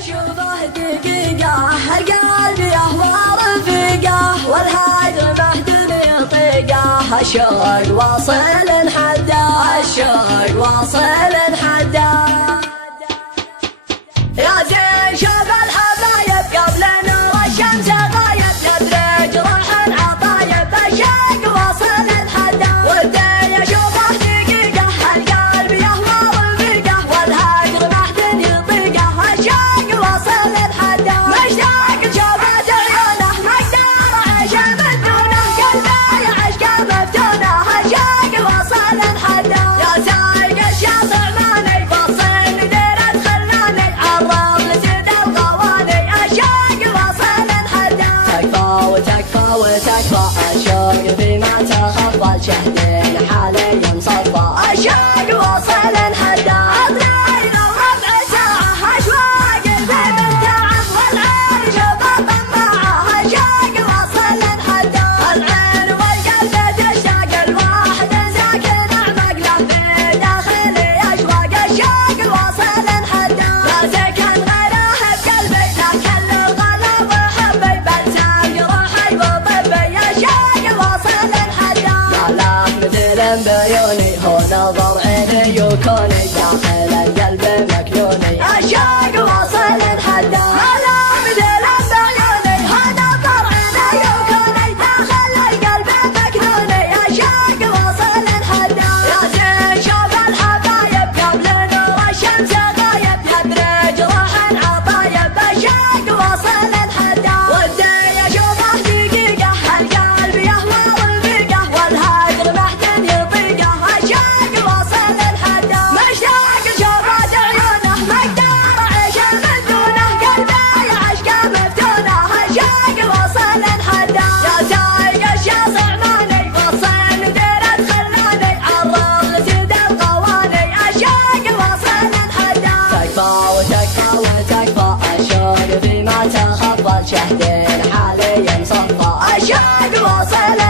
اشوفه دقيقة القلب يهوى رفيقه والهجر مهدن يطيقه الشوق واصل حدا الشوق واصل حدا يا زين شوف الحبايب قبل نور الشمس غايب ندرج روح العطايب الشوق واصل حدا ودي اشوفه دقيقة القلب يهوى رفيقه والهجر مهدن يطيقه الشوق واصل حدا مشتاق شوفت عيونه مقدار عيش مدفونه قلبي عشقه مفتونه الشوق واصل حدا يا سايق الشاطئ ماني فصل ديرة خلاني عرض لسيد الغواني الشوق واصل حدا تكفى وتكفى وتكفى الشوق فيما تخفى شهدين حاليا صفى الشوق واصل حدا عطني لو ربع ساعة اشواق في ممتعه والعين شوف طماعه الشوق واصل حدا العين والقلب تشتاق الواحد ساكن اعمق له في داخلي اشواق الشوق واصل حدا ما سكن غيره بقلبي لكن الغلب حبي بلسم روحي وطبي الشوق واصل حدا لا مثل بعيوني هو نظر عيني وكوني داخل القلب مكنوني الشوق واصل حدا لا مثل بعيوني هو نظر عيني وكوني داخل القلب مكنوني الشوق واصل حدا يا زين شوف الحبايب قبل نور الشمس غايب ندرج روح العطايب الشوق واصل حدا ودي اشوفه دقيقة القلب يهوى رفيقه والهجر مهدن يطيقه الشوق واصل حدا مشتاق شوفت عيونه مقدار عيش مدفونه قلبي عشقه مفتونه الشوق واصل حدا يا سايق الشاطئ ماني فصل ديرة خلاني عرض لسيد الغواني الشوق واصل حدا تكفى وتكفى وتكفى الشوق فيما تخفى شهدين حاليا صفى الشوق واصل